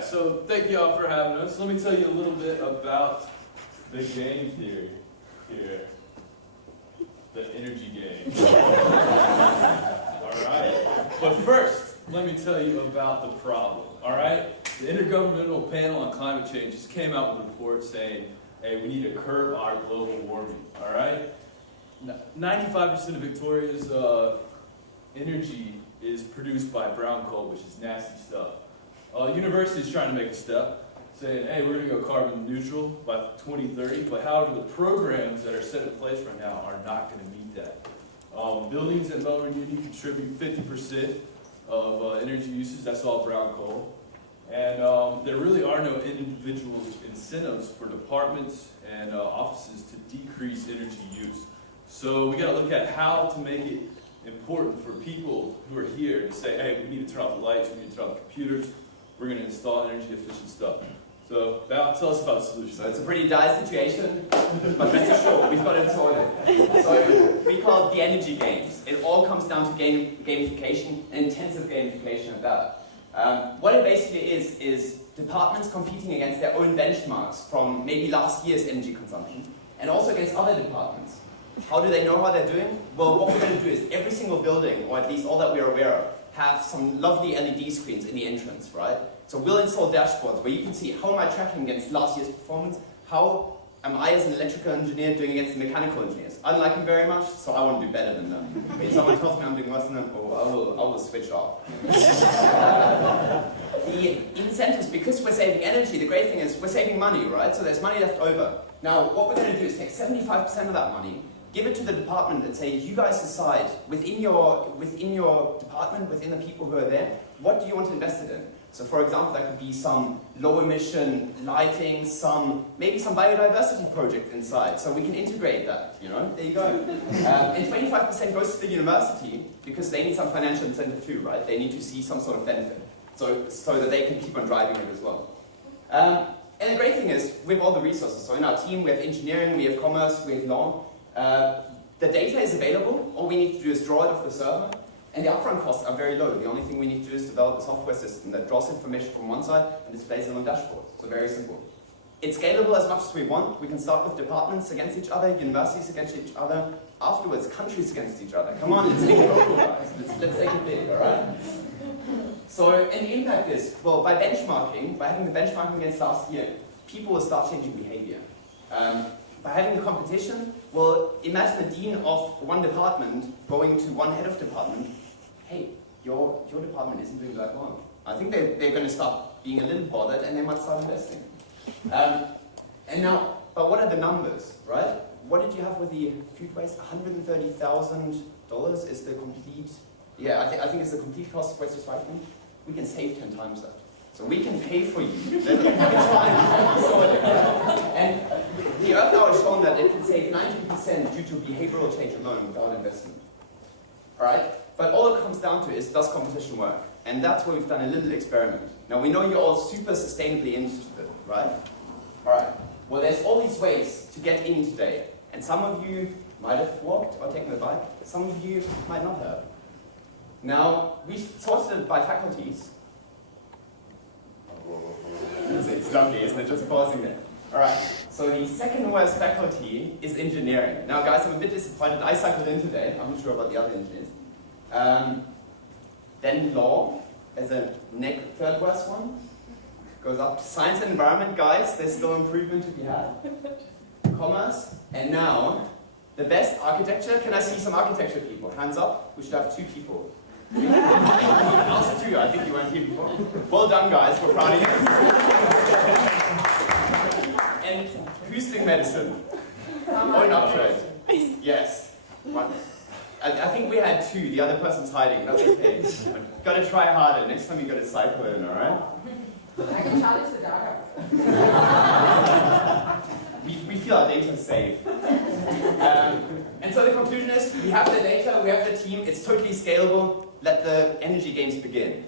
So thank y'all for having us. Let me tell you a little bit about the game theory here. The energy game. Alright? But first, let me tell you about the problem. Alright? The Intergovernmental Panel on Climate Change just came out with a report saying, hey, we need to curb our global warming. Alright? 95% of Victoria's energy is produced by brown coal, which is nasty stuff. University is trying to make a step, saying, hey, we're going to go carbon neutral by 2030, but however, the programs that are set in place right now are not going to meet that. Buildings at Melbourne Uni contribute 50% of energy usage, that's all brown coal. And there really are no individual incentives for departments and offices to decrease energy use. So we got to look at how to make it important for people who are here to say, hey, we need to turn off the lights, we need to turn off the computers, we're going to install energy efficient stuff. So Val, tell us about the solution. So it's a pretty dire situation, but rest assured, we've got it sorted. So we call it the energy games. It all comes down to gamification, intensive gamification of that. What it basically is departments competing against their own benchmarks from maybe last year's energy consumption, and also against other departments. How do they know how they're doing? Well, what we're going to do is every single building, or at least all that we're aware of, have some lovely LED screens in the entrance, right? So we'll install dashboards where you can see how am I tracking against last year's performance, how am I as an electrical engineer doing against the mechanical engineers. I don't like them very much, so I want to do better than them. If someone tells me I'm doing worse than them, oh, I will switch off. The incentives, because we're saving energy, the great thing is we're saving money, right? So there's money left over. Now, what we're going to do is take 75% of that money, give it to the department and say, you guys decide within your department, within the people who are there, what do you want to invest it in? So for example, that could be some low emission lighting, maybe some biodiversity project inside, so we can integrate that, you know, there you go. And 25% goes to the university, because they need some financial incentive too, right? They need to see some sort of benefit, so that they can keep on driving it as well. And the great thing is, we have all the resources. So in our team, we have engineering, we have commerce, we have law. The data is available, all we need to do is draw it off the server, and the upfront costs are very low. The only thing we need to do is develop a software system that draws information from one side and displays it on dashboards. So very simple. It's scalable as much as we want. We can start with departments against each other, universities against each other, afterwards countries against each other. Come on, let's make it local, guys. Let's take it big, alright? So, and the impact is, well, by benchmarking, by having the benchmarking against last year, people will start changing behavior. By having the competition, well, imagine the dean of one department going to one head of department, hey, your department isn't doing that well. I think they're going to start being a little bothered and they might start investing. And now, but what are the numbers, right? What did you have with the food waste? $130,000 is the complete, I think it's the complete cost of waste recycling. We can save 10 times that. So we can pay for you. It's fine. And the Earth Hour has shown that it can save 19% due to behavioral change alone without investment. Alright? But all it comes down to is, does competition work? And that's where we've done a little experiment. Now we know you're all super sustainably interested, right? Alright. Well, there's all these ways to get in today. And some of you might have walked or taken the bike. Some of you might not have. Now, we sorted it by faculties. It's lovely, isn't it? Just pausing there. Alright, so the second worst faculty is engineering. Now guys, I'm a bit disappointed. I cycled in today. I'm not sure about the other engineers. Then law, as a third worst one. Goes up to science and environment, guys. There's still improvement to be had. Commerce. And now, the best architecture. Can I see some architecture people? Hands up. We should have 2 people. Us 2, I think you weren't here before. Well done, guys. We're proud of you. And acoustic medicine. Own up to it. Yes. One. I think we had 2. The other person's hiding. That's okay. Got to try harder. Next time you got to cycle in, all right? I can challenge the data. We feel our data is safe. And so the conclusion is, we have the data, we have the team, it's totally scalable. Let the energy games begin.